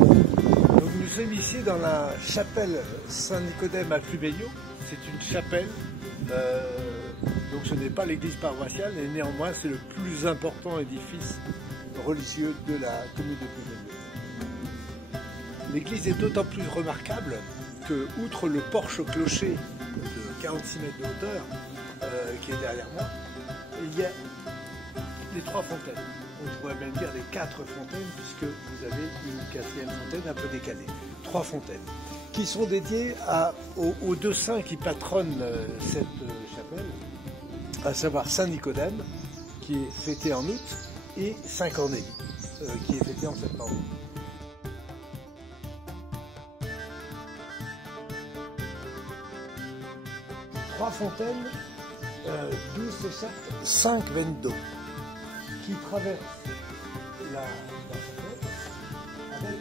Donc nous sommes ici dans la chapelle Saint-Nicodème à Clubeillot. C'est une chapelle, donc ce n'est pas l'église paroissiale, et néanmoins c'est le plus important édifice religieux de la commune de Clubeillot. L'église est d'autant plus remarquable que, outre le porche-clocher de 46 mètres de hauteur qui est derrière moi, il y a les 3 fontaines. On pourrait même dire les 4 fontaines, puisque vous avez une 4e fontaine un peu décalée. 3 fontaines qui sont dédiées aux 2 saints qui patronnent cette chapelle, à savoir Saint Nicodème, qui est fêté en août, et Saint Cornélie, qui est fêté en septembre. Trois fontaines, d'où se sortent 5 veines d'eau qui traversent la chapelle avec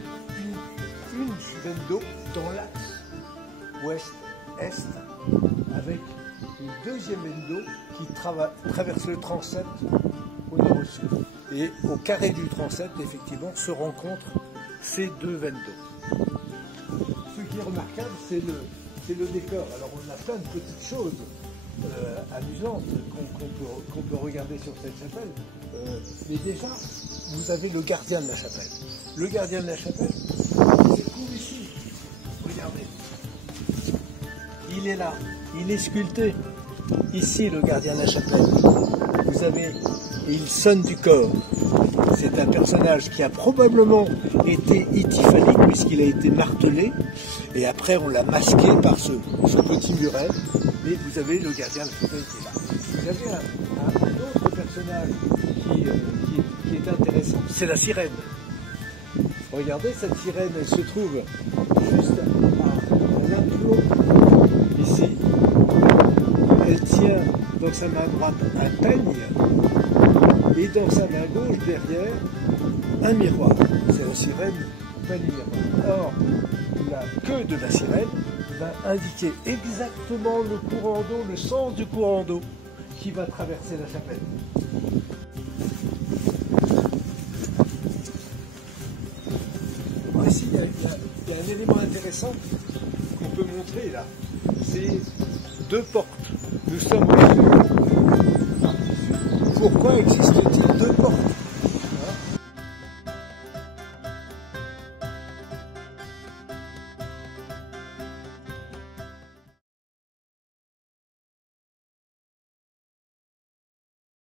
une veine d'eau dans l'axe ouest-est, avec une deuxième veine d'eau qui traverse le transept au nord au sud. Et au carré du transept, effectivement, se rencontrent ces 2 veines d'eau. Ce qui est remarquable, c'est le décor. Alors on a plein de petites choses amusantes qu'on peut regarder sur cette chapelle. Mais déjà, vous avez le gardien de la chapelle. Le gardien de la chapelle, c'est court ici. Regardez. Il est là. Il est sculpté. Ici, le gardien de la chapelle. Vous avez... Et il sonne du corps. C'est un personnage qui a probablement été ityphalique puisqu'il a été martelé. Et après, on l'a masqué par ce petit muret. Et vous avez le gardien de la chapelle qui est là. Vous avez un autre personnage qui est intéressant. C'est la sirène. Regardez, cette sirène, elle se trouve juste à l'enclos ici. Elle tient dans sa main droite un peigne et dans sa main gauche, derrière, un miroir. C'est la sirène, peigne miroir. Or, la queue de la sirène va indiquer exactement le courant d'eau, le sens du courant d'eau qui va traverser la chapelle. Ici, il y a un élément intéressant qu'on peut montrer là. C'est 2 portes. Nous sommes au sud. Pourquoi existe-t-il